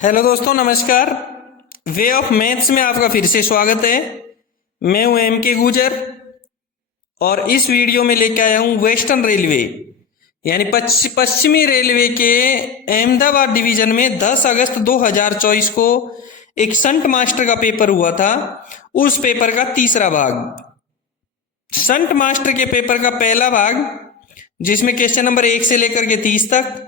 Hello दोस्तों, नमस्कार। Way of maths में आपका फिर से स्वागत है। मैं हूं एम के गुजर और इस वीडियो में लेके आया हूं वेस्टर्न रेलवे यानी पश्चिमी रेलवे के अहमदाबाद डिवीजन में 10 अगस्त 2024 को एक संट मास्टर का पेपर हुआ था। उस पेपर का तीसरा भाग, संट मास्टर के पेपर का पहला भाग जिसमें क्वेश्चन नंबर 1 से लेकर के 30 तक,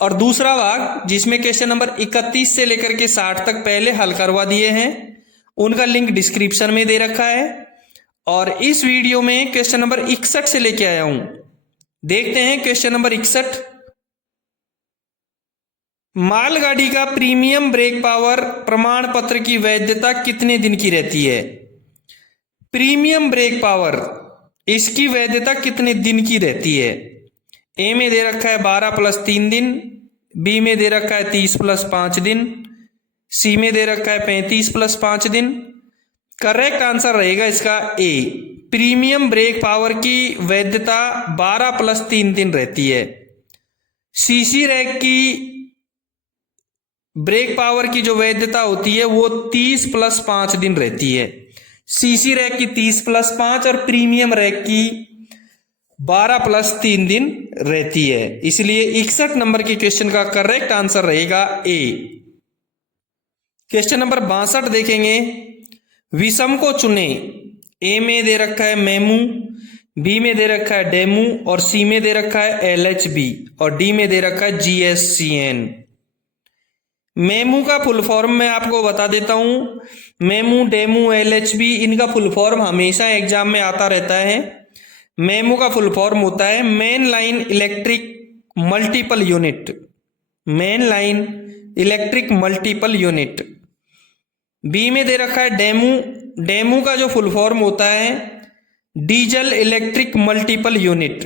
और दूसरा भाग जिसमें क्वेश्चन नंबर 31 से लेकर के 60 तक पहले हल करवा दिए हैं। उनका लिंक डिस्क्रिप्शन में दे रखा है। और इस वीडियो में क्वेश्चन नंबर 61 से लेके आया हूं। देखते हैं क्वेश्चन नंबर 61। मालगाड़ी का प्रीमियम ब्रेक पावर प्रमाण पत्र की वैधता कितने दिन की रहती है? प्रीमियम ब्रेक पावर, इसकी वैधता कितने दिन की रहती है? ए में दे रखा है 12 + 3 दिन, बी में दे रखा है 30 + 5 दिन, सी में दे रखा है 35 + 5 दिन। करेक्ट आंसर रहेगा इसका ए। प्रीमियम ब्रेक पावर की वैधता 12 + 3 दिन रहती है। सीसी रैक की ब्रेक पावर की जो वैधता होती है वो 30 + 5 दिन रहती है। सीसी रैक की 30 + 5 और प्रीमियम रैक की 12 + 3 दिन रहती है। इसलिए 61 नंबर के क्वेश्चन का करेक्ट आंसर रहेगा ए। क्वेश्चन नंबर 62 देखेंगे। विषम को चुने। ए में दे रखा है मेमू, बी में दे रखा है डेमू और सी में दे रखा है एलएचबी और डी में दे रखा है जीएससीएन। मेमू का फुल फॉर्म मैं आपको बता देता हूं। मेमू, डेमू, एलएचबी, इनका फुल फॉर्म हमेशा एग्जाम में आता रहता है। मेमू का फुल फॉर्म होता है main line electric multiple unit. Main line electric multiple unit. B में दे रखा है डेमू। डेमू का जो फुल फॉर्म होता है diesel electric multiple unit.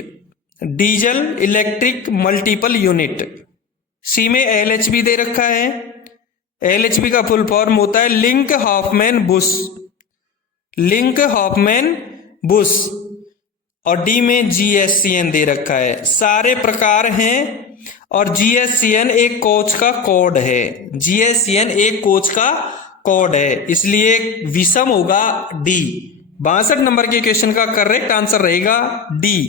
Diesel electric multiple unit. C में एलएचबी दे रखा है। एलएचबी का फुल फॉर्म होता है Linke Hofmann Busch. Linke Hofmann Busch. और डी में जीएससीएन दे रखा है। सारे प्रकार हैं और जीएससीएन एक कोच का कोड है। जीएससीएन एक कोच का कोड है, इसलिए विषम होगा डी। 62 नंबर के क्वेश्चन का करेक्ट आंसर रहेगा डी।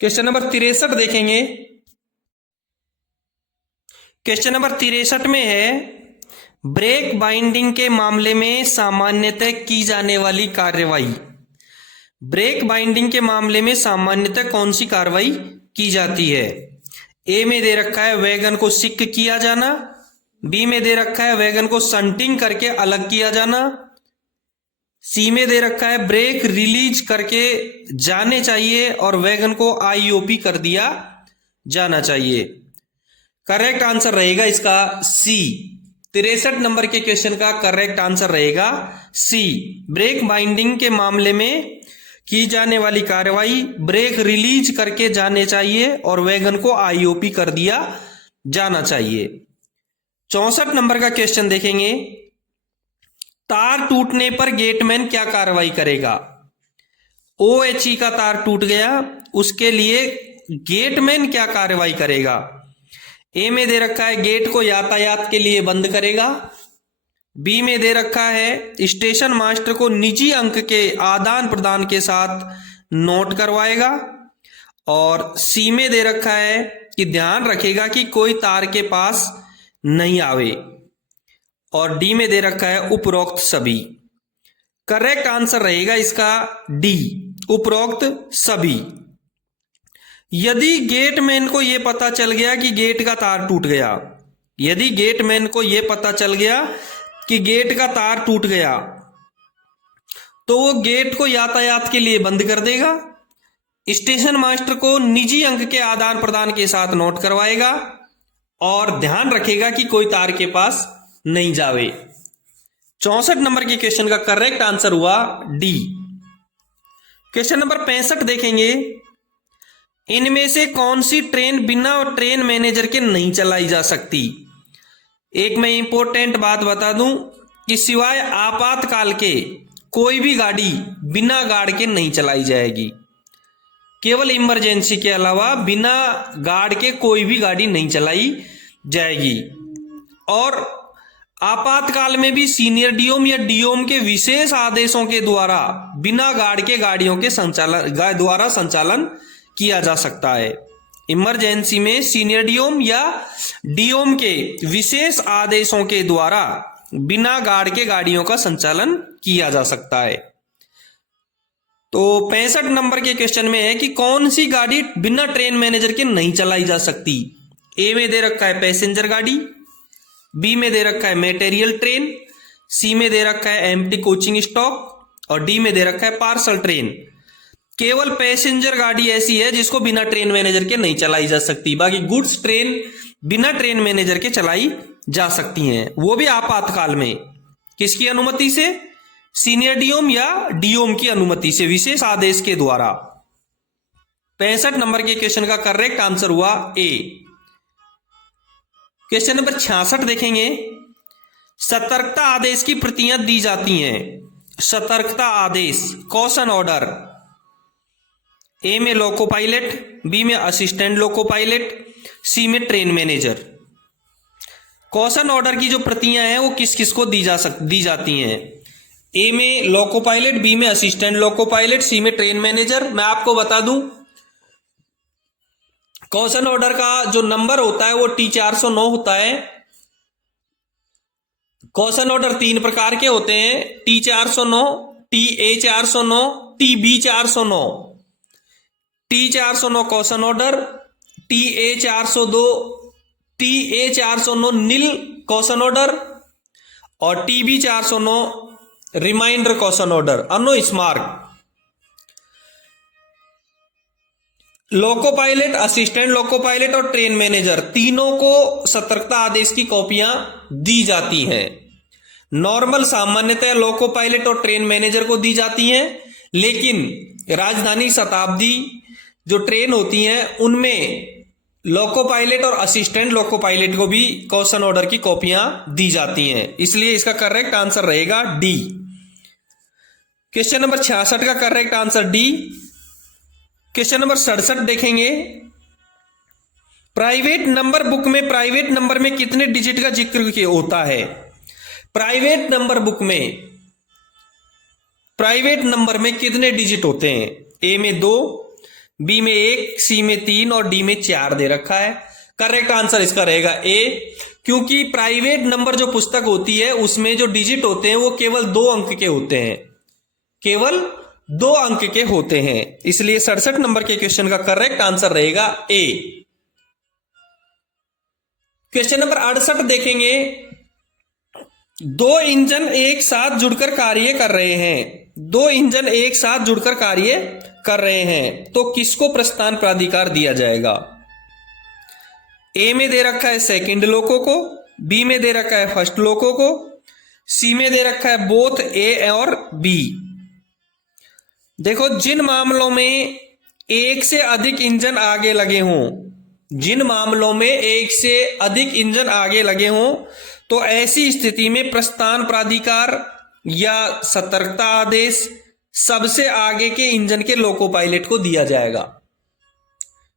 क्वेश्चन नंबर 63 देखेंगे। क्वेश्चन नंबर 63 में है ब्रेक बाइंडिंग के मामले में सामान्यतः की जाने वाली कार्रवाई। ब्रेक बाइंडिंग के मामले में सामान्यतः कौन सी कार्रवाई की जाती है? ए में दे रखा है वैगन को सिक किया जाना, बी में दे रखा है वैगन को संटिंग करके अलग किया जाना, सी में दे रखा है ब्रेक रिलीज करके जाने चाहिए और वैगन को आईओपी कर दिया जाना चाहिए। करेक्ट आंसर रहेगा इसका सी। 63 नंबर के क्वेश्चन का करेक्ट आंसर रहेगा सी। ब्रेक बाइंडिंग के मामले में की जाने वाली कार्रवाई ब्रेक रिलीज करके जाने चाहिए और वैगन को आईओपी कर दिया जाना चाहिए। 64 नंबर का क्वेश्चन देखेंगे। तार टूटने पर गेटमैन क्या कार्रवाई करेगा? ओएचई का तार टूट गया, उसके लिए गेटमैन क्या कार्रवाई करेगा? ए में दे रखा है गेट को यातायात के लिए बंद करेगा, बी में दे रखा है स्टेशन मास्टर को निजी अंक के आदान प्रदान के साथ नोट करवाएगा, और सी में दे रखा है कि ध्यान रखेगा कि कोई तार के पास नहीं आवे, और डी में दे रखा है उपरोक्त सभी। करेक्ट आंसर रहेगा इसका डी, उपरोक्त सभी। यदि गेटमैन को यह पता चल गया कि गेट का तार टूट गया, यदि गेटमैन को यह पता चल गया कि गेट का तार टूट गया, तो वो गेट को यातायात के लिए बंद कर देगा, स्टेशन मास्टर को निजी अंक के आदान प्रदान के साथ नोट करवाएगा और ध्यान रखेगा कि कोई तार के पास नहीं जावे। 64 नंबर के क्वेश्चन का करेक्ट आंसर हुआ डी। क्वेश्चन नंबर 65 देखेंगे। इनमें से कौन सी ट्रेन बिना ट्रेन मैनेजर के नहीं चलाई जा सकती? एक मैं इंपॉर्टेंट बात बता दूं कि सिवाय आपातकाल के कोई भी गाड़ी बिना गार्ड के नहीं चलाई जाएगी। केवल इमरजेंसी के अलावा बिना गार्ड के कोई भी गाड़ी नहीं चलाई जाएगी। और आपातकाल में भी सीनियर डीओम या डीओम के विशेष आदेशों के द्वारा बिना गार्ड के गाड़ियों के संचालन किया जा सकता है। इमरजेंसी में सीनियर डीओम या डीओम के विशेष आदेशों के द्वारा बिना गार्ड के गाड़ियों का संचालन किया जा सकता है। तो 65 नंबर के क्वेश्चन में है कि कौन सी गाड़ी बिना ट्रेन मैनेजर के नहीं चलाई जा सकती। ए में दे रखा है पैसेंजर गाड़ी, बी में दे रखा है मटेरियल ट्रेन, सी में दे रखा है एम्प्टी कोचिंग स्टॉक और डी में दे रखा है पार्सल ट्रेन। केवल पैसेंजर गाड़ी ऐसी है जिसको बिना ट्रेन मैनेजर के नहीं चलाई जा सकती, बाकी गुड्स ट्रेन बिना ट्रेन मैनेजर के चलाई जा सकती हैं, वो भी आपातकाल में। किसकी अनुमति से? सीनियर डीओम या डीओम की अनुमति से, विशेष आदेश के द्वारा। 65 नंबर के क्वेश्चन का करेक्ट आंसर हुआ ए। क्वेश्चन नंबर 66 देखेंगे। सतर्कता आदेश की प्रतियां दी जाती हैं। सतर्कता आदेश कॉशन ऑर्डर, ए में लोको पायलट, बी में असिस्टेंट लोको पायलट, सी में ट्रेन मैनेजर। कॉशन ऑर्डर की जो प्रतियां हैं वो किस किस को दी जाती हैं? ए में लोको पायलट, बी में असिस्टेंट लोको पायलट, सी में ट्रेन मैनेजर। मैं आपको बता दूं कॉशन ऑर्डर का जो नंबर होता है वो T409 होता है। कॉशन ऑर्डर 3 प्रकार के होते हैं, T409, TA409, TB409। T409 caution order, TA409 नील कॉशन ऑर्डर और TB409 रिमाइंडर कॉशन ऑर्डर, अनुस्मारक। Loco pilot, assistant loco pilot और ट्रेन मैनेजर तीनों को सतर्कता आदेश की कॉपियां दी जाती हैं। नॉर्मल सामान्यतः लोको पायलट और ट्रेन मैनेजर को दी जाती हैं, लेकिन राजधानी शताब्दी जो ट्रेन होती हैं उनमें लोको पायलट और असिस्टेंट लोको पायलट को भी कॉशन ऑर्डर की कॉपियां दी जाती हैं। इसलिए इसका करेक्ट आंसर रहेगा डी। क्वेश्चन नंबर 66 का correct answer D. Question number 67 देखेंगे। प्राइवेट नंबर बुक में प्राइवेट नंबर में कितने डिजिट का जिक्र होता है? प्राइवेट नंबर बुक में प्राइवेट नंबर में कितने डिजिट होते हैं? ए में 2, बी में 1, सी में 3 और डी में 4 दे रखा है। करेक्ट आंसर इसका रहेगा ए, क्योंकि प्राइवेट नंबर जो पुस्तक होती है उसमें जो डिजिट होते हैं वो केवल 2 अंक के होते हैं, केवल 2 अंक के होते हैं। इसलिए 67 नंबर के क्वेश्चन का करेक्ट आंसर रहेगा ए। क्वेश्चन नंबर 68 देखेंगे। 2 इंजन एक साथ जुड़कर कार्य कर रहे हैं। 2 इंजन एक साथ जुड़कर कार्य कर रहे हैं तो किसको प्रस्थान प्राधिकार दिया जाएगा? ए में दे रखा है सेकंड लोको को, बी में दे रखा है फर्स्ट लोको को, सी में दे रखा है बोथ ए और बी। देखो, जिन मामलों में एक से अधिक इंजन आगे लगे हों, जिन मामलों में एक से अधिक इंजन आगे लगे हों तो ऐसी स्थिति में प्रस्थान प्राधिकार या सतर्कता आदेश सबसे आगे के इंजन के लोको पायलट को दिया जाएगा।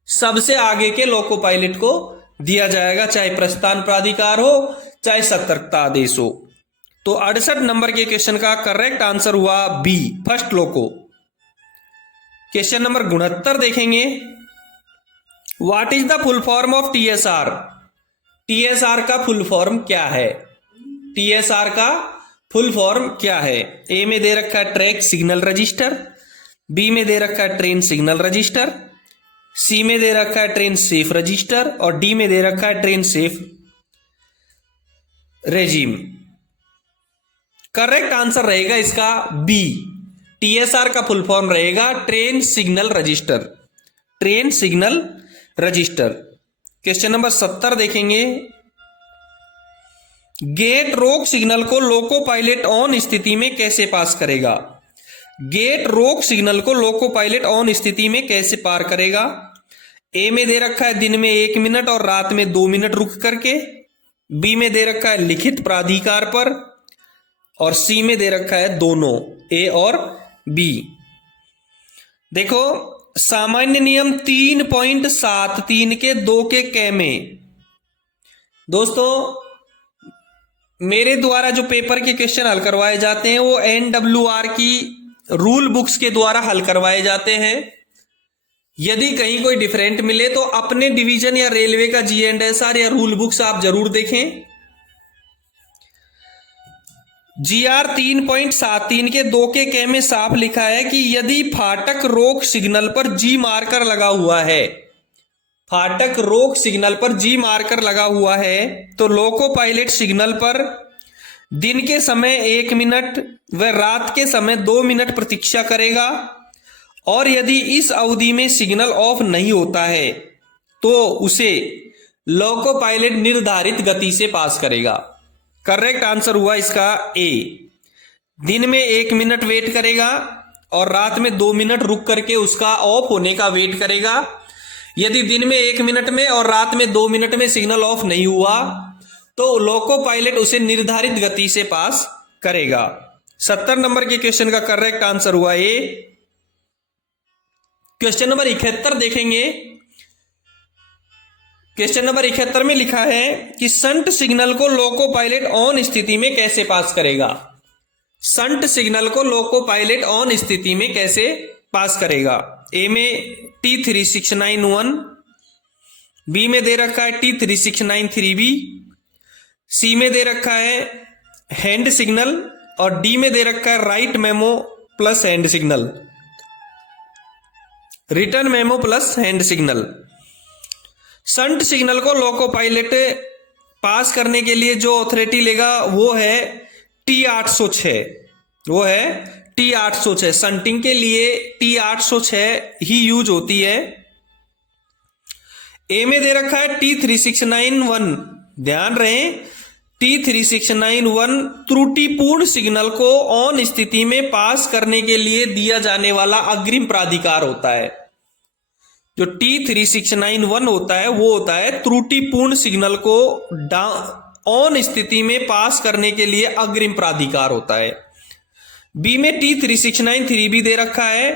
सबसे आगे के लोको पायलट को दिया जाएगा, चाहे प्रस्थान प्राधिकार हो चाहे सतर्कता आदेश हो। तो 68 नंबर के क्वेश्चन का करेक्ट आंसर हुआ बी, फर्स्ट लोको। क्वेश्चन नंबर 69 देखेंगे। What is the full form of TSR? TSR का फुल फॉर्म क्या है? टीएसआर का फुल फॉर्म क्या है? ए में दे रखा है ट्रैक सिग्नल रजिस्टर, बी में दे रखा है ट्रेन सिग्नल रजिस्टर, सी में दे रखा है ट्रेन सेफ रजिस्टर और डी में दे रखा है train safe regime. Correct answer रहेगा इसका बी। टीएसआर का फुल फॉर्म रहेगा train signal register, train signal register. Question number 70 देखेंगे। गेट रोक सिग्नल को लोको पायलट ऑन स्थिति में कैसे पास करेगा? गेट रोक सिग्नल को लोको पायलट ऑन स्थिति में कैसे पार करेगा? ए में दे रखा है दिन में 1 मिनट और रात में 2 मिनट रुक करके, बी में दे रखा है लिखित प्राधिकार पर और सी में दे रखा है दोनों, ए और बी। देखो, सामान्य नियम 3.73 के 2 के क में दोस्तों मेरे द्वारा जो पेपर के क्वेश्चन हल करवाए जाते हैं वो NWR की रूल बुक्स के द्वारा हल करवाए जाते हैं। यदि कहीं कोई डिफरेंट मिले तो अपने डिवीजन या रेलवे का GNSR या रूल बुक्स आप जरूर देखें। GR 3.73 के 2 के क में साफ लिखा है कि यदि फाटक रोक सिग्नल पर G मार्कर लगा हुआ है, फाटक रोक सिग्नल पर G मार्कर लगा हुआ है तो लोको पायलट सिग्नल पर दिन के समय 1 मिनट व रात के समय 2 मिनट प्रतीक्षा करेगा, और यदि इस अवधि में सिग्नल ऑफ नहीं होता है तो उसे लोको पायलट निर्धारित गति से पास करेगा। करेक्ट आंसर हुआ इसका ए। दिन में 1 मिनट वेट करेगा और रात में 2 मिनट रुक करके उसका ऑफ होने का वेट करेगा। यदि दिन में 1 मिनट में और रात में 2 मिनट में सिग्नल ऑफ नहीं हुआ तो लोको पायलट उसे निर्धारित गति से पास करेगा। 70 नंबर के क्वेश्चन का करेक्ट आंसर हुआ ए। क्वेश्चन नंबर 71 देखेंगे। क्वेश्चन नंबर 71 में लिखा है कि संट सिग्नल को लोको पायलट ऑन स्थिति में कैसे पास करेगा। संट सिग्नल को लोको पायलट ऑन स्थिति में कैसे पास करेगा। ए में T3691, बी में दे रखा है T3693B, सी में दे रखा है हैंड सिग्नल और डी में दे रखा है right memo plus hand signal, return memo plus hand signal. Shunt signal को लोको पायलट पास करने के लिए जो ऑथोरिटी लेगा वो है T806, वो है T806। संटिंग के लिए T806 ही यूज होती है। ए में दे रखा है T3691, ध्यान रहे T3691 त्रुटिपूर्ण सिग्नल को ऑन स्थिति में पास करने के लिए दिया जाने वाला अग्रिम प्राधिकार होता है। जो T3691 होता है वो होता है त्रुटिपूर्ण सिग्नल को ऑन स्थिति में पास करने के लिए अग्रिम प्राधिकार होता है। बी में T3693B दे रखा है,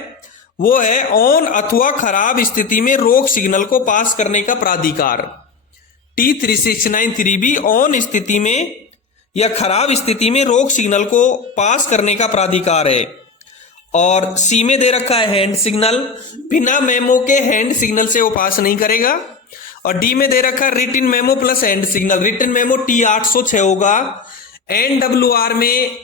वो है ऑन अथवा खराब स्थिति में रोक सिग्नल को पास करने का प्राधिकार। T3693B ऑन स्थिति में या खराब स्थिति में रोक सिग्नल को पास करने का प्राधिकार है। और सी में दे रखा है हैंड सिग्नल, बिना मेमो के हैंड सिग्नल से वो पास नहीं करेगा। और डी में दे रखा है written memo plus hand signal, written memo T806 होगा। NWR में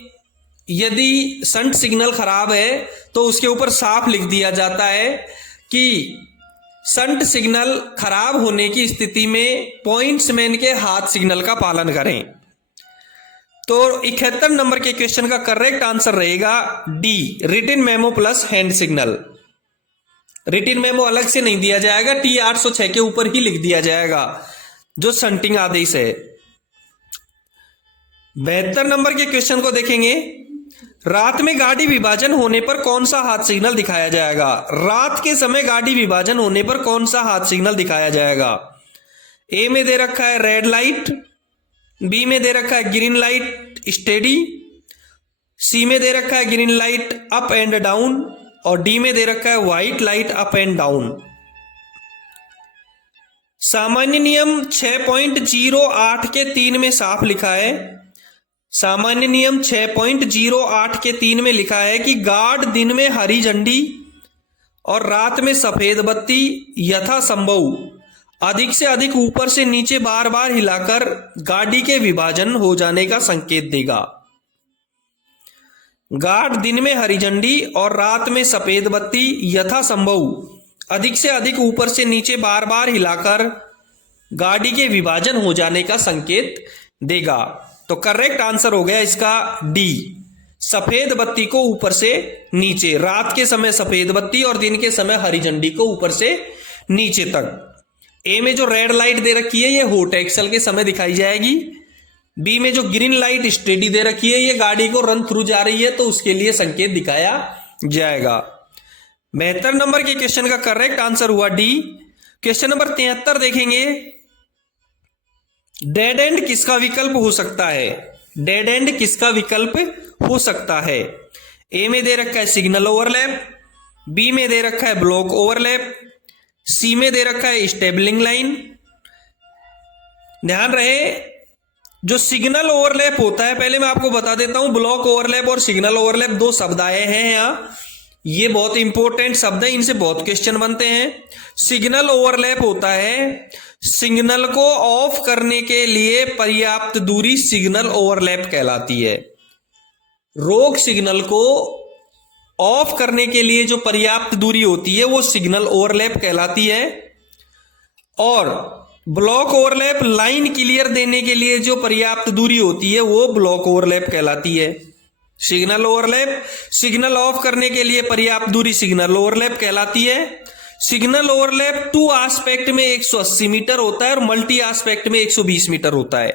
यदि संट सिग्नल खराब है तो उसके ऊपर साफ लिख दिया जाता है कि संट सिग्नल खराब होने की स्थिति में पॉइंट्समैन के हाथ सिग्नल का पालन करें। तो 71 नंबर के क्वेश्चन का करेक्ट आंसर रहेगा D, written memo plus hand signal. Written memo अलग से नहीं दिया जाएगा, T806 के ऊपर ही लिख दिया जाएगा जो संटिंग आदेश है। 72 नंबर के क्वेश्चन को देखेंगे। रात में गाड़ी विभाजन होने पर कौन सा हाथ सिग्नल दिखाया जाएगा। रात के समय गाड़ी विभाजन होने पर कौन सा हाथ सिग्नल दिखाया जाएगा। ए में दे रखा है रेड लाइट, बी में दे रखा है ग्रीन लाइट स्टेडी, सी में दे रखा है green light up and down और डी में दे रखा है white light up and down. सामान्य नियम 6.08 के 3 में साफ लिखा है, सामान्य नियम 6.08 के 3 में लिखा है कि गार्ड दिन में हरी झंडी और रात में सफेद बत्ती यथासंभव अधिक से अधिक ऊपर से नीचे बार बार हिलाकर गाड़ी के विभाजन हो जाने का संकेत देगा। गार्ड दिन में हरी झंडी और रात में सफेद बत्ती यथासंभव अधिक से अधिक ऊपर से नीचे बार बार हिलाकर गाड़ी के विभाजन हो जाने का संकेत देगा। तो करेक्ट आंसर हो गया इसका डी, सफेद बत्ती को ऊपर से नीचे, रात के समय सफेद बत्ती और दिन के समय हरी झंडी को ऊपर से नीचे तक। ए में जो रेड लाइट दे रखी है ये हॉट एक्सल के समय दिखाई जाएगी। बी में जो ग्रीन लाइट स्टेडी दे रखी है ये गाड़ी को रन थ्रू जा रही है तो उसके लिए संकेत दिखाया जाएगा। 72 नंबर के क्वेश्चन का करेक्ट आंसर हुआ डी। क्वेश्चन नंबर 73 देखेंगे। डेड एंड किसका विकल्प हो सकता है। डेड एंड किसका विकल्प हो सकता है। ए में दे रखा है सिग्नल ओवरलैप, बी में दे रखा है ब्लॉक ओवरलैप, सी में दे रखा है स्टेबलिंग लाइन। ध्यान रहे जो सिग्नल ओवरलैप होता है, पहले मैं आपको बता देता हूं, ब्लॉक ओवरलैप और सिग्नल ओवरलैप दो शब्द आए हैं यहां। ये बहुत इंपॉर्टेंट शब्द है, इनसे बहुत क्वेश्चन बनते हैं। सिग्नल ओवरलैप होता है सिग्नल को ऑफ करने के लिए पर्याप्त दूरी सिग्नल ओवरलैप कहलाती है। रोग सिग्नल को ऑफ करने के लिए जो पर्याप्त दूरी होती है वो सिग्नल ओवरलैप कहलाती है। और ब्लॉक ओवरलैप लाइन क्लियर देने के लिए जो पर्याप्त दूरी होती है वो ब्लॉक ओवरलैप कहलाती है। सिग्नल ओवरलैप, सिग्नल ऑफ करने के लिए पर्याप्त दूरी सिग्नल ओवरलैप कहलाती है। सिग्नल ओवरलैप टू एस्पेक्ट में 180 मीटर होता है और मल्टी एस्पेक्ट में 120 मीटर होता है।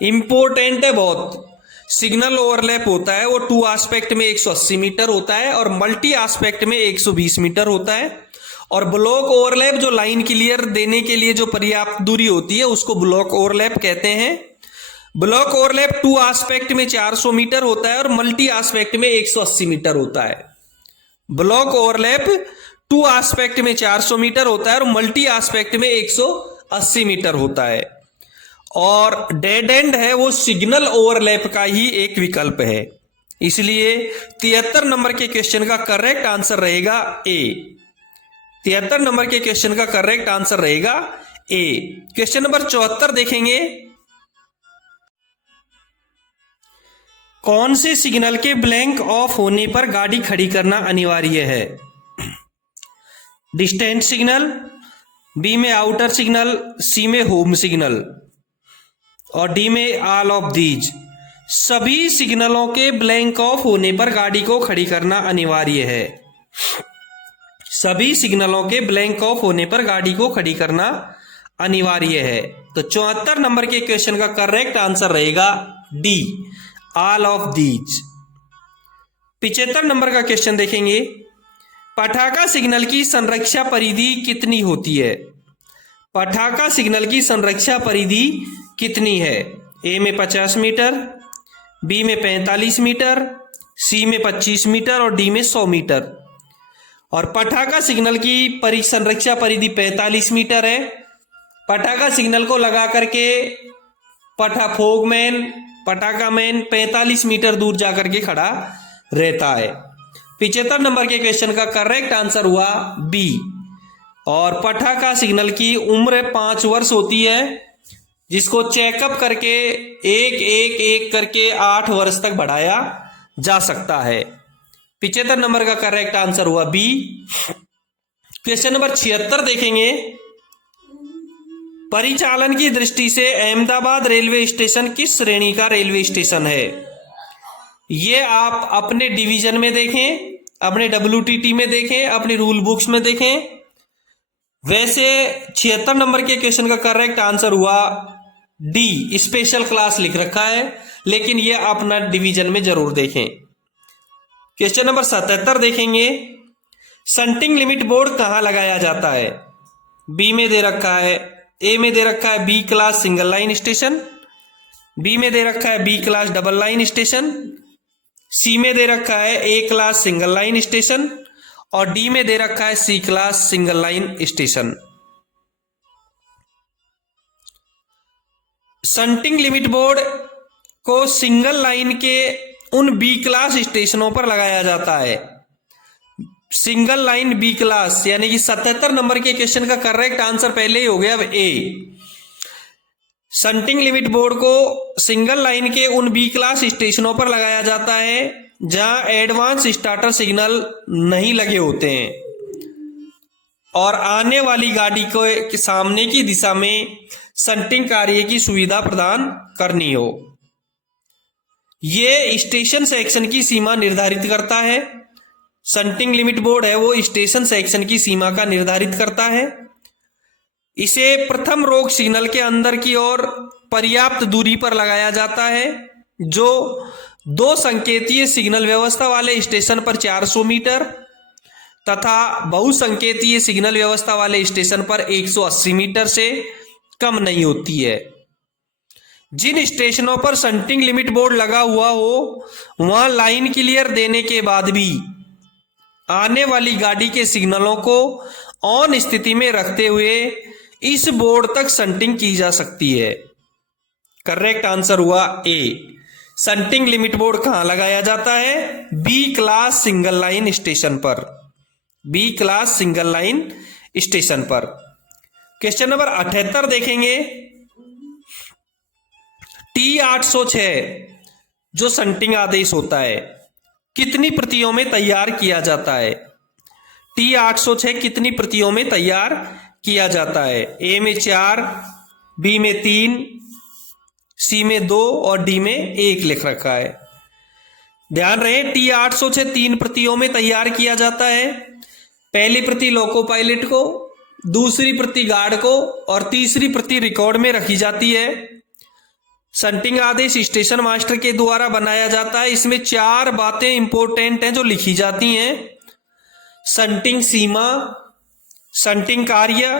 इंपॉर्टेंट है बहुत। सिग्नल ओवरलैप होता है वो टू एस्पेक्ट में 180 मीटर होता है और मल्टी एस्पेक्ट में 120 मीटर होता है। और ब्लॉक ओवरलैप जो लाइन क्लियर देने के लिए जो पर्याप्त दूरी होती है उसको ब्लॉक ओवरलैप कहते हैं। ब्लॉक ओवरलैप टू एस्पेक्ट में 400 मीटर होता है और मल्टी एस्पेक्ट में 180 मीटर होता है। ब्लॉक ओवरलैप टू एस्पेक्ट में 400 मीटर होता है और मल्टी एस्पेक्ट में 180 मीटर होता है। और डेड एंड है वो सिग्नल ओवरलैप का ही एक विकल्प है। इसलिए 73 नंबर के क्वेश्चन का करेक्ट आंसर रहेगा ए। 73 नंबर के क्वेश्चन का करेक्ट आंसर रहेगा ए। क्वेश्चन नंबर 74 देखेंगे। कौन से सिग्नल के ब्लैंक ऑफ होने पर गाड़ी खड़ी करना अनिवार्य है? डिस्टेंस सिग्नल, बी में आउटर सिग्नल, सी में होम सिग्नल और डी में ऑल ऑफ दीज। सभी सिग्नलों के ब्लैंक ऑफ होने पर गाड़ी को खड़ी करना अनिवार्य है। सभी सिग्नलों के ब्लैंक ऑफ होने पर गाड़ी को खड़ी करना अनिवार्य है। तो 74 नंबर के क्वेश्चन का करेक्ट आंसर रहेगा D, all of these. 75 number का क्वेश्चन देखेंगे। पटाखा सिग्नल की संरक्षा परिधि कितनी होती है? पटाखा सिग्नल की संरक्षा परिधि कितनी है? ए में 50 मीटर, बी में 45 मीटर, सी में 25 मीटर और डी में 100 मीटर। और पटाखा सिग्नल की संरक्षा परिधि 45 मीटर है। पटाखा सिग्नल को लगा करके पटाखा मैन 45 मीटर दूर जाकर के खड़ा रहता है। 75 नंबर के क्वेश्चन का करेक्ट आंसर हुआ बी। और पटाखा सिग्नल की उम्र 5 वर्ष होती है, जिसको चेकअप करके एक करके 8 वर्ष तक बढ़ाया जा सकता है। 75 नंबर का करेक्ट आंसर हुआ बी। क्वेश्चन नंबर 76 देखेंगे। परिचालन की दृष्टि से अहमदाबाद रेलवे स्टेशन किस श्रेणी का रेलवे स्टेशन है? ये आप अपने डिवीजन में देखें, अपने WTT में देखें, अपनी रूल बुक्स में देखें। वैसे 76 नंबर के क्वेश्चन का करेक्ट आंसर हुआ डी, स्पेशल क्लास लिख रखा है, लेकिन ये अपना डिवीजन में जरूर देखें। क्वेश्चन नंबर 77 देखेंगे। शंटिंग लिमिट बोर्ड कहां लगाया जाता है? बी में दे रखा है, ए में दे रखा है B class single line station, B में दे रखा है B class double line station, C में दे रखा है A class single line station और डी में दे रखा है C class single line station. Shunting limit board को सिंगल लाइन के उन बी क्लास स्टेशनों पर लगाया जाता है। सिंगल लाइन बी क्लास, यानी कि 77 नंबर के क्वेश्चन का करेक्ट आंसर पहले ही हो गया, अब ए। शंटिंग लिमिट बोर्ड को सिंगल लाइन के उन बी क्लास स्टेशनों पर लगाया जाता है जहां एडवांस स्टार्टर सिग्नल नहीं लगे होते हैं और आने वाली गाड़ी को सामने की दिशा में शंटिंग कार्य की सुविधा प्रदान करनी हो। ये स्टेशन सेक्शन की सीमा निर्धारित करता है। शंटिंग लिमिट बोर्ड है वो स्टेशन सेक्शन की सीमा का निर्धारित करता है। इसे प्रथम रोग सिग्नल के अंदर की ओर पर्याप्त दूरी पर लगाया जाता है, जो 2 संकेतीय सिग्नल व्यवस्था वाले स्टेशन पर 400 मीटर तथा बहुसंकेतीय सिग्नल व्यवस्था वाले स्टेशन पर 180 मीटर से कम नहीं होती है। जिन स्टेशनों पर शंटिंग लिमिट बोर्ड लगा हुआ हो वहां लाइन क्लियर देने के बाद भी आने वाली गाड़ी के सिग्नलों को ऑन स्थिति में रखते हुए इस बोर्ड तक शंटिंग की जा सकती है। करेक्ट आंसर हुआ ए। शंटिंग लिमिट बोर्ड कहां लगाया जाता है? B class single line station पर। B class single line station पर। क्वेश्चन नंबर 78 देखेंगे। T806 जो शंटिंग आदेश होता है कितनी प्रतियों में तैयार किया जाता है? T806 कितनी प्रतियों में तैयार किया जाता है? ए में 4, बी में 3, सी में 2 और डी में 1 लिख रखा है। ध्यान रहे T806 3 प्रतियों में तैयार किया जाता है। पहली प्रति लोको पायलट को, दूसरी प्रति गार्ड को और तीसरी प्रति रिकॉर्ड में रखी जाती है। शंटिंग आदेश स्टेशन मास्टर के द्वारा बनाया जाता है। इसमें 4 बातें इंपॉर्टेंट हैं जो लिखी जाती हैं। शंटिंग सीमा, शंटिंग कार्य,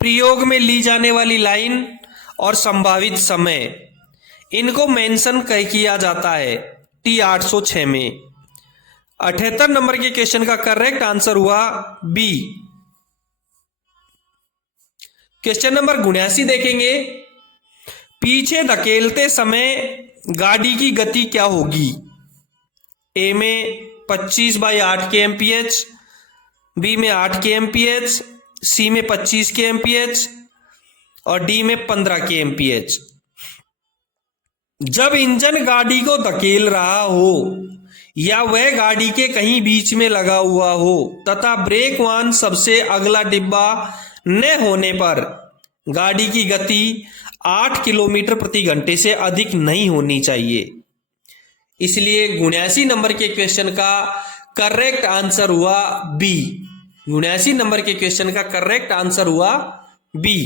प्रयोग में ली जाने वाली लाइन और संभावित समय, इनको मेंशन किया जाता है T806 में। 78 नंबर के क्वेश्चन का करेक्ट आंसर हुआ बी। क्वेश्चन नंबर 79 देखेंगे। पीछे धकेलते समय गाड़ी की गति क्या होगी? ए में 25/8 के एमपीएच, बी में 8 के एमपीएच, सी में 25 के एमपीएच और डी में 15 के एमपीएच। जब इंजन गाड़ी को धकेल रहा हो या वह गाड़ी के कहीं बीच में लगा हुआ हो तथा ब्रेक वाहन सबसे अगला डिब्बा न होने पर गाड़ी की गति 8 किलोमीटर प्रति घंटे से अधिक नहीं होनी चाहिए। इसलिए 79 नंबर के क्वेश्चन का करेक्ट आंसर हुआ बी। 79 नंबर के क्वेश्चन का करेक्ट आंसर हुआ बी।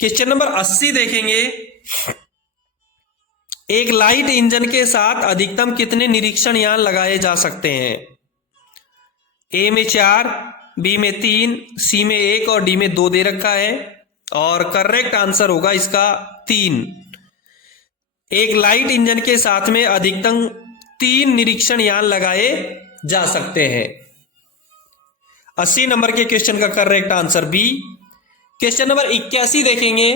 क्वेश्चन नंबर 80 देखेंगे। एक लाइट इंजन के साथ अधिकतम कितने निरीक्षण यान लगाए जा सकते हैं? ए में 4, बी में 3, सी में 1 और डी में 2 दे रखा है और करेक्ट आंसर होगा इसका 3। एक लाइट इंजन के साथ में अधिकतम 3 निरीक्षण यान लगाए जा सकते हैं। 80 नंबर के क्वेश्चन का correct answer B. Question number 81 देखेंगे।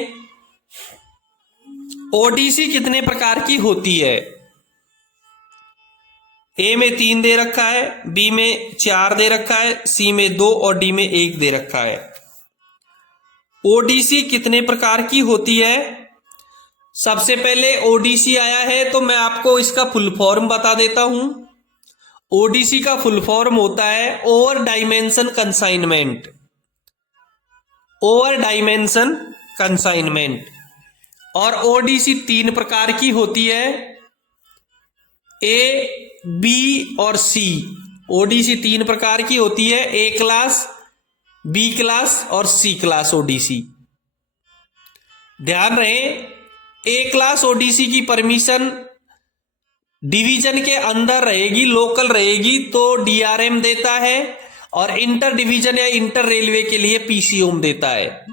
ओडीसी कितने प्रकार की होती है? ए में 3 दे रखा है, बी में 4 दे रखा है, सी में 2 और डी में 1 दे रखा है। ओडीसी कितने प्रकार की होती है? सबसे पहले ओडीसी आया है तो मैं आपको इसका फुल फॉर्म बता देता हूं। ओडीसी का फुल फॉर्म होता है over dimension consignment. Over dimension consignment. और ओडीसी 3 प्रकार की होती है, ए, बी और सी। ओडीसी 3 प्रकार की होती है, ए क्लास, बी क्लास और सी क्लास ओडीसी। ध्यान रहे ए क्लास ओडीसी की परमिशन डिवीजन के अंदर रहेगी, लोकल रहेगी तो डीआरएम देता है और इंटर डिवीजन या इंटर रेलवे के लिए पीसीओम देता है।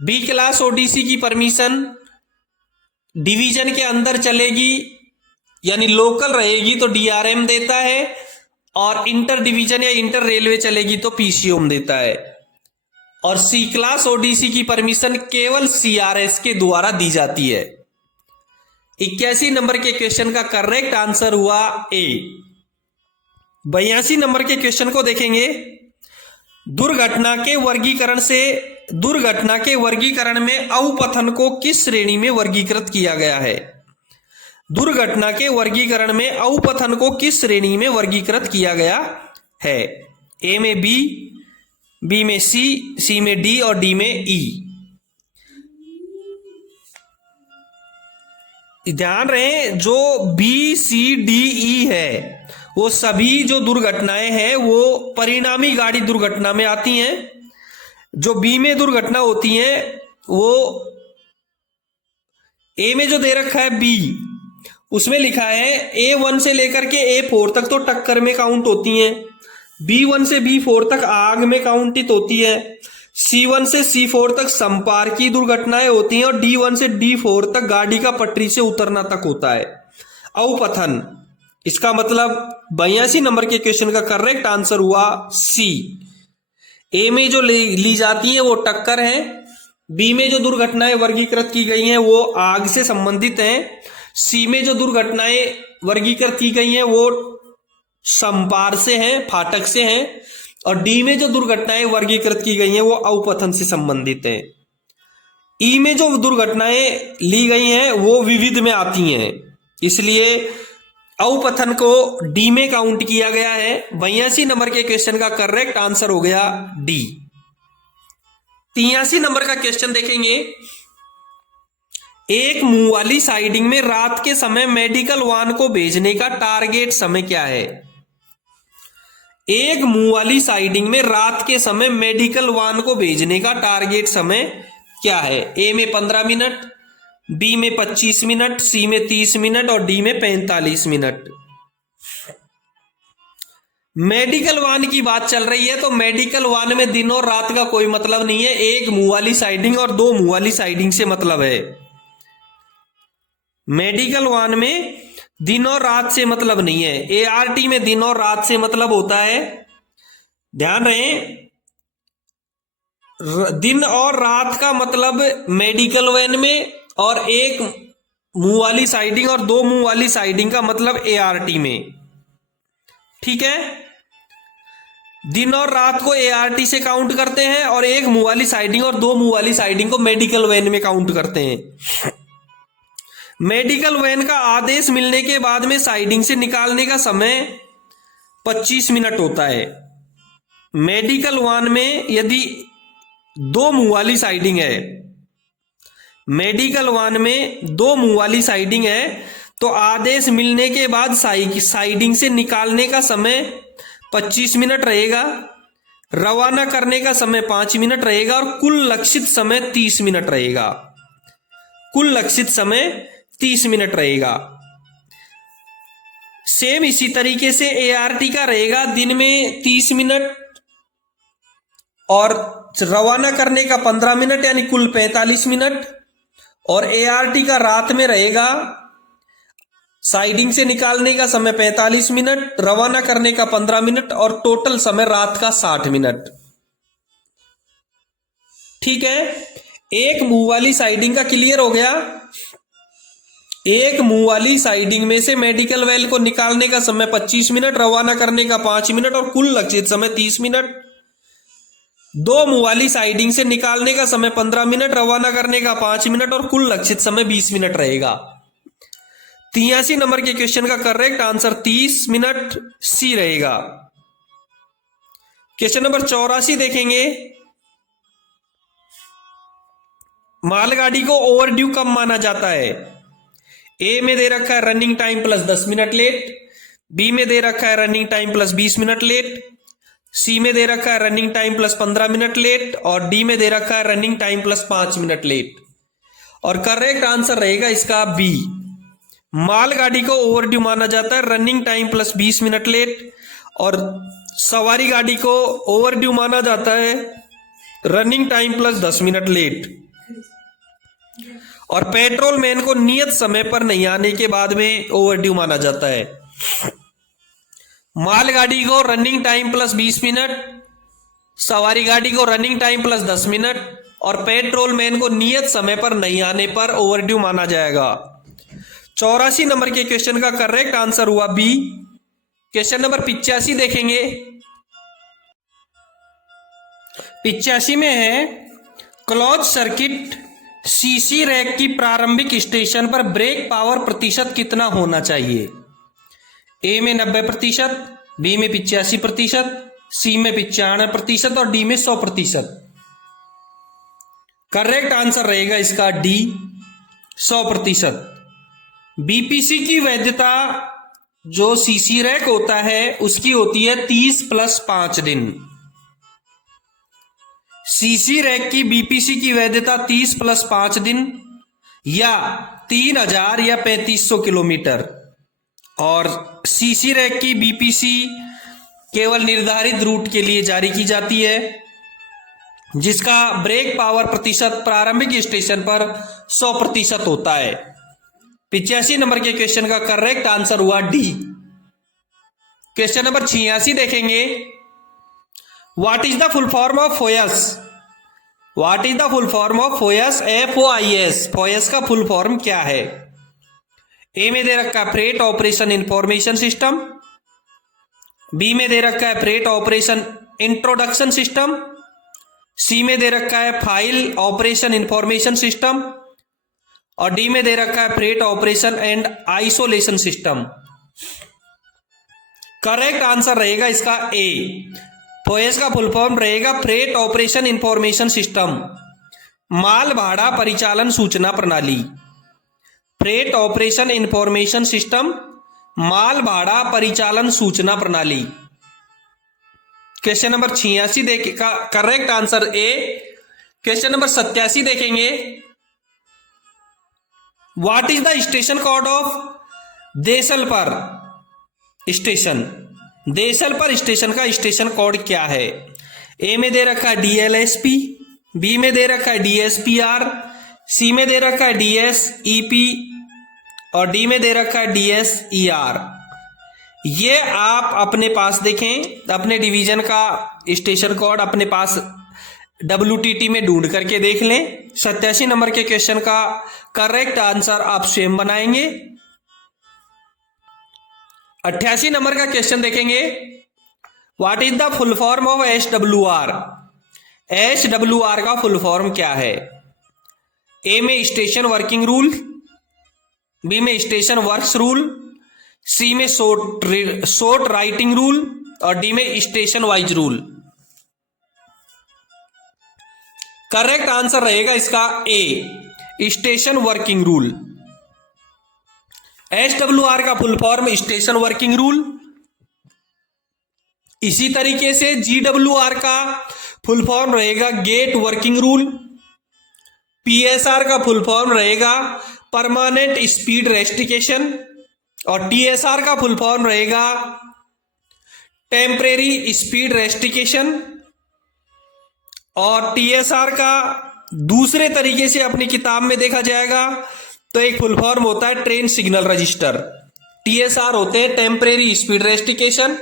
बी क्लास ओडीसी की परमिशन डिवीजन के अंदर चलेगी यानी लोकल रहेगी तो डीआरएम देता है और इंटर डिवीजन या इंटर रेलवे चलेगी तो पीसीओम देता है। और सी क्लास ओडीसी की परमिशन केवल सीआरएस के द्वारा दी जाती है। 81 नंबर के क्वेश्चन का करेक्ट आंसर हुआ ए। 82 नंबर के क्वेश्चन को देखेंगे। दुर्घटना के वर्गीकरण में अवपतन को किस श्रेणी में वर्गीकृत किया गया है? दुर्घटना के वर्गीकरण में अवपतन को किस श्रेणी में वर्गीकृत किया गया है? ए में बी, बी में सी, सी में डी और डी में ई। ध्यान रहे जो बी सी डी ई है वो सभी जो दुर्घटनाएं हैं वो परिणामी गाड़ी दुर्घटना में आती हैं। जो बी में दुर्घटना होती है वो ए में जो दे रखा है बी उसमें लिखा है A1 से लेकर के A4 तक तो टक्कर में काउंट होती हैं, B1 से B4 तक आग में काउंटित होती है, C1 से C4 तक संपारकी दुर्घटनाएं होती हैं और D1 से D4 तक गाड़ी का पटरी से उतरना तक होता है अवपतन। इसका मतलब 82 नंबर के क्वेश्चन का करेक्ट आंसर हुआ सी। ए में जो ली जाती है वो टक्कर है, बी में जो दुर्घटनाएं वर्गीकृत की गई हैं वो आग से संबंधित हैं। सी में जो दुर्घटनाएं वर्गीकृत की गई हैं वो संपार से हैं, फाटक से हैं। और डी में जो दुर्घटनाएं वर्गीकृत की गई हैं वो अवपतन से संबंधित हैं। ई में जो दुर्घटनाएं ली गई हैं वो विविध में आती हैं, इसलिए अवपतन को डी में काउंट किया गया है। 82 नंबर के क्वेश्चन का करेक्ट आंसर हो गया डी। 83 नंबर का क्वेश्चन देखेंगे। एक मुंह वाली साइडिंग में रात के समय मेडिकल वान को भेजने का टारगेट समय क्या है? एक मुंह वाली साइडिंग में रात के समय मेडिकल वान को भेजने का टारगेट समय क्या है? ए में 15 मिनट, बी में 25 मिनट, सी में 30 मिनट और डी में 45 मिनट। मेडिकल वान की बात चल रही है तो मेडिकल वान में दिन और रात का कोई मतलब नहीं है। एक मुंह वाली साइडिंग और दो मुंह वाली साइडिंग से मतलब है। मेडिकल वान में दिन और रात से मतलब नहीं है। एआरटी में दिन और रात से मतलब होता है। ध्यान रहे, दिन और रात का मतलब मेडिकल वैन में, और एक मुंह वाली साइडिंग और दो मुंह वाली साइडिंग का मतलब एआरटी में। ठीक है, दिन और रात को एआरटी से काउंट करते हैं और एक मुंह वाली साइडिंग और दो मुंह वाली साइडिंग को मेडिकल वैन में काउंट करते हैं। मेडिकल वैन का आदेश मिलने के बाद में साइडिंग से निकालने का समय 25 मिनट होता है। मेडिकल वान में यदि दो मुंह वाली साइडिंग है, मेडिकल वान में दो मुंह वाली साइडिंग है तो आदेश मिलने के बाद साइडिंग से निकालने का समय 25 मिनट रहेगा, रवाना करने का समय 5 मिनट रहेगा और कुल लक्षित समय 30 मिनट रहेगा। कुल लक्षित समय 30 मिनट रहेगा। सेम इसी तरीके से एआरटी का रहेगा, दिन में 30 मिनट और रवाना करने का 15 मिनट यानी कुल 45 मिनट। और एआरटी का रात में रहेगा, साइडिंग से निकालने का समय 45 मिनट, रवाना करने का 15 मिनट और टोटल समय रात का 60 मिनट। ठीक है, एक मुंह वाली साइडिंग का क्लियर हो गया। एक मुंह वाली साइडिंग में से मेडिकल वेल को निकालने का समय 25 मिनट, रवाना करने का 5 मिनट और कुल लक्षित समय 30 मिनट। दो मुंह वाली साइडिंग से निकालने का समय 15 मिनट, रवाना करने का 5 मिनट और कुल लक्षित समय 20 मिनट रहेगा। 83 नंबर के क्वेश्चन का करेक्ट आंसर 30 मिनट सी रहेगा। क्वेश्चन नंबर 84 देखेंगे। मालगाड़ी को ओवरड्यू कब माना जाता है? ए में दे रखा है running time plus 10 minute late, B में दे रखा है running time plus 20 minute late, C में दे रखा है running time plus 15 minute late और डी में दे रखा है running time plus 5 minute late. और करेक्ट आंसर रहेगा इसका बी। मालगाड़ी को ओवरड्यू माना जाता है running time plus 20 minute late, और सवारी गाड़ी को ओवरड्यू माना जाता है running time plus 10 minute late. और पेट्रोल मैन को नियत समय पर नहीं आने के बाद में ओवरड्यू माना जाता है। मालगाड़ी को रनिंग टाइम प्लस 20 मिनट, सवारी गाड़ी को रनिंग टाइम प्लस 10 मिनट और पेट्रोल मैन को नियत समय पर नहीं आने पर ओवरड्यू माना जाएगा। 84 नंबर के क्वेश्चन का करेक्ट आंसर हुआ बी। क्वेश्चन नंबर 85 देखेंगे। 85 में है क्लोज सर्किट सीसी रैक की प्रारंभिक स्टेशन पर ब्रेक पावर प्रतिशत कितना होना चाहिए? ए में 90%, बी में 85%, सी में 95% और डी में 100%। करेक्ट आंसर रहेगा इसका डी 100%। बीपीसी की वैधता जो सीसी रैक होता है उसकी होती है 30 + 5 दिन। सीसी रैक की बीपीसी की वैधता 30 + 5 दिन या 3000 या 3500 किलोमीटर। और सीसी रैक की बीपीसी केवल निर्धारित रूट के लिए जारी की जाती है जिसका ब्रेक पावर प्रतिशत प्रारंभिक स्टेशन पर 100% होता है। 85 नंबर के क्वेश्चन का करेक्ट आंसर हुआ डी। क्वेश्चन नंबर 86 देखेंगे। What is the full form of FOIS? What is the full form of FOIS? FOIS। FOIS का फुल फॉर्म क्या है? ए में दे रखा है freight operation information system, B में दे रखा है freight operation introduction system, C में दे रखा है फाइल ऑपरेशन इंफॉर्मेशन सिस्टम और डी में दे रखा है freight operation and isolation system. Correct answer रहेगा इसका ए। फोयस का फुल फॉर्म रहेगा फ्रेट ऑपरेशन इंफॉर्मेशन सिस्टम, माल भाड़ा परिचालन सूचना प्रणाली। फ्रेट ऑपरेशन इंफॉर्मेशन सिस्टम, माल भाड़ा परिचालन सूचना प्रणाली। क्वेश्चन नंबर 86 देखेगा, correct answer A. Question number 87 देखेंगे, what is the station code of Desalpar station? Desalpar station का स्टेशन कोड क्या है? ए में दे रखा है DLSP, बी में दे रखा है DSPR, सी में दे रखा है DSEP और डी में दे रखा है DSER। ये आप अपने पास देखें, अपने डिवीजन का स्टेशन कोड अपने पास WTT में ढूंढ करके देख लें। 87 नंबर के क्वेश्चन का करेक्ट आंसर आप स्वयं बनाएंगे। 88 नंबर का क्वेश्चन देखेंगे, what is the full form of SWR? SWR का फुल फॉर्म क्या है? ए में स्टेशन वर्किंग रूल, बी में स्टेशन वर्क्स रूल, सी में शॉर्ट राइटिंग रूल और डी में station wise rule. Correct answer रहेगा इसका ए, स्टेशन वर्किंग रूल। SWR का full form station working rule. इसी तरीके से GWR का फुल फॉर्म रहेगा गेट वर्किंग रूल। PSR का फुल फॉर्म रहेगा परमानेंट स्पीड रेस्ट्रिक्शन और TSR का फुल फॉर्म रहेगा टेम्परेरी स्पीड रेस्ट्रिक्शन। और TSR का दूसरे तरीके से अपनी किताब में देखा जाएगा तो एक फुल फॉर्म होता है ट्रेन सिग्नल रजिस्टर। TSR होते हैं टेम्परेरी स्पीड रेस्ट्रिक्शन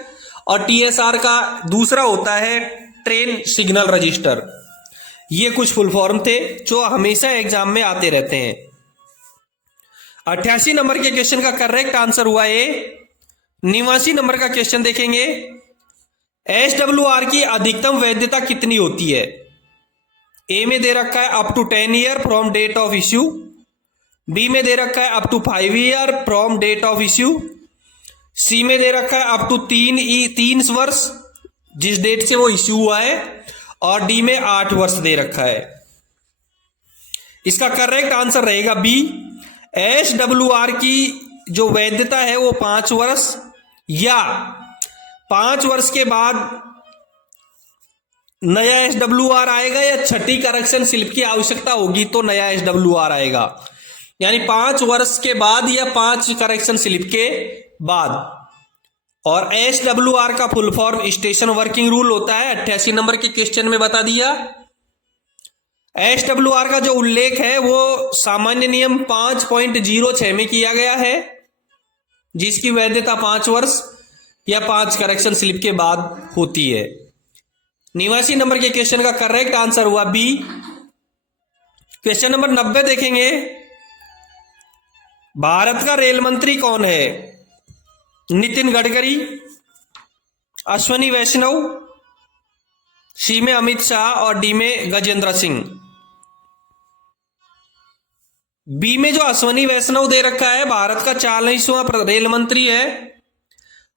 और TSR का दूसरा होता है ट्रेन सिग्नल रजिस्टर। ये कुछ फुल फॉर्म थे जो हमेशा एग्जाम में आते रहते हैं। 88 नंबर के क्वेश्चन का करेक्ट आंसर हुआ ए। 89 नंबर का क्वेश्चन देखेंगे, SWR की अधिकतम वैधता कितनी होती है? ए में दे रखा है up to 10 year from date of issue, B में दे रखा है up to 5 year from date of issue, C में दे रखा है अप टू 3 वर्ष जिस डेट से वो इश्यू हुआ है और डी में 8 वर्ष दे रखा है। इसका करेक्ट आंसर रहेगा बी। SWR की जो वैधता है वो 5 वर्ष या 5 वर्ष के बाद नया SWR आएगा या छठी करेक्शन स्लिप की आवश्यकता होगी तो नया SWR आएगा। यानी 5 वर्ष के बाद या 5 करेक्शन स्लिप के बाद। और SWR का full form station working rule होता है। 88 नंबर के क्वेश्चन में बता दिया। SWR का जो उल्लेख है वो सामान्य नियम 5.06 में किया गया है, जिसकी वैधता 5 वर्ष या 5 करेक्शन स्लिप के बाद होती है। 89 नंबर के क्वेश्चन का करेक्ट आंसर हुआ बी। क्वेश्चन नंबर 90 देखेंगे, भारत का रेल मंत्री कौन है? नितिन गडकरी, अश्वनी वैष्णव, सी में अमित शाह और डी में गजेंद्र सिंह। बी में जो अश्वनी वैष्णव दे रखा है भारत का 40वां रेल मंत्री है।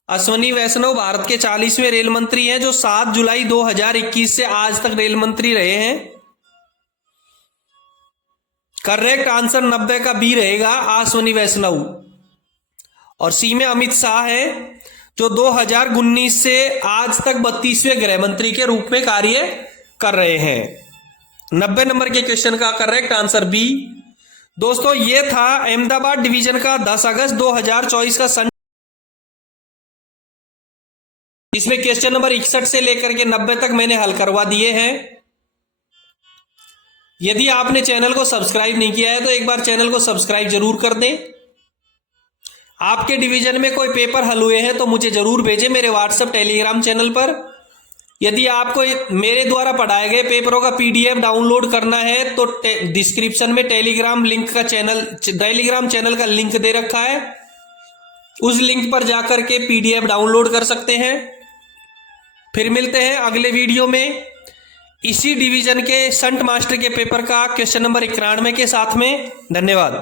अश्वनी वैष्णव भारत के 40वें रेल मंत्री हैं जो 7 जुलाई 2021 से आज तक रेल मंत्री रहे हैं। करेक्ट आंसर 90 का बी रहेगा, अश्वनी वैष्णव। और सी में अमित शाह है जो 2019 से आज तक 32वें गृह मंत्री के रूप में कार्य कर रहे हैं। 90 नंबर के क्वेश्चन का करेक्ट आंसर बी। दोस्तों ये था अहमदाबाद डिवीजन का 10 अगस्त 2024 का सन। इसमें क्वेश्चन नंबर 61 से लेकर के 90 तक मैंने हल करवा दिए हैं। यदि आपने चैनल को सब्सक्राइब नहीं किया है तो एक बार चैनल को सब्सक्राइब जरूर कर दें। आपके डिवीजन में कोई पेपर हल हुए हैं तो मुझे जरूर भेजें मेरे व्हाट्सएप टेलीग्राम चैनल पर। यदि आपको मेरे द्वारा पढ़ाए गए पेपरों का पीडीएफ डाउनलोड करना है तो डिस्क्रिप्शन में टेलीग्राम चैनल का लिंक दे रखा है, उस लिंक पर जाकर के पीडीएफ डाउनलोड कर सकते हैं। फिर मिलते हैं अगले वीडियो में इसी डिवीजन के संट मास्टर के पेपर का क्वेश्चन नंबर 91 के साथ में। धन्यवाद।